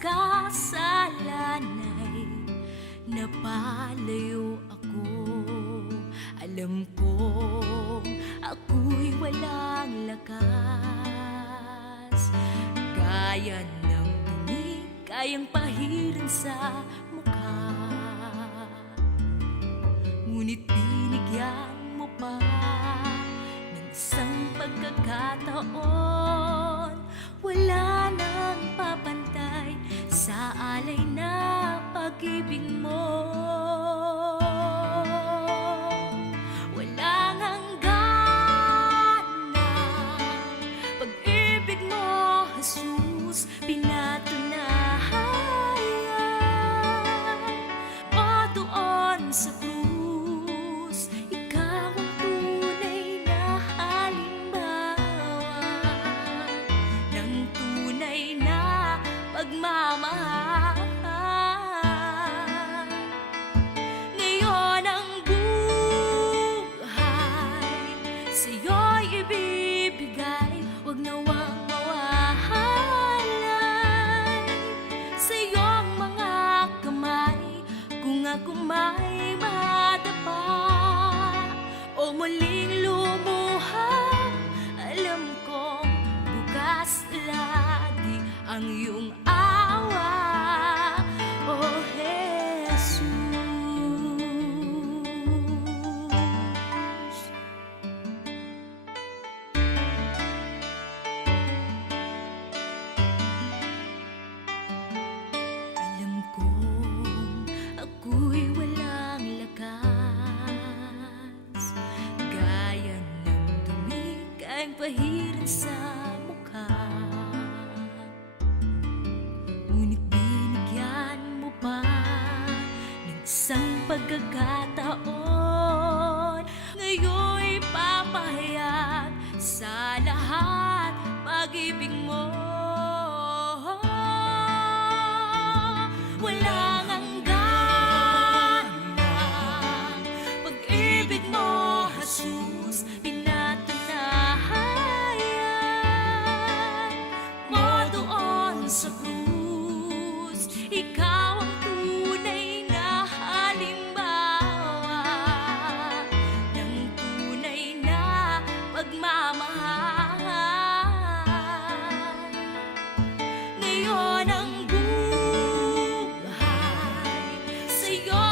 kasalanan ay napalayo ako. Alam kong ako'y walang lakas, gaya ng dumi kayang pahiran sa mukha. Ngunit binigyan mo pa ng isang pagkakataon. Wala nang papantay sa alay na pag-ibig mo. Walang hangganan pag-ibig mo, Jesus, pinatunayan mo doon sa krus. Ikaw ang tunay na halimbawa ng tunay na pagmamahal. Ngayon ang buhay sa'yo'y ibibigay, huwag nawang mawalay sa iyong mga kamay. Kung ako may madapa o muling lumuha, alam kong bukas lagi ang iyong awa, oh Jesus. Alam kong ako'y walang lakas, gaya ng dumi kayang pahiran sa mukha. Ngunit binigyan mo pa ng isang pagkakataon. Ngayon'y papahayag sa lahat pag-ibig mo. Walang hangganan pag-ibig mo, Jesus, pinatunayan mo doon sa krus. Ikaw ang tunay na halimbawa ng tunay na pagmamahal. Ngayon ang buhay sa'yo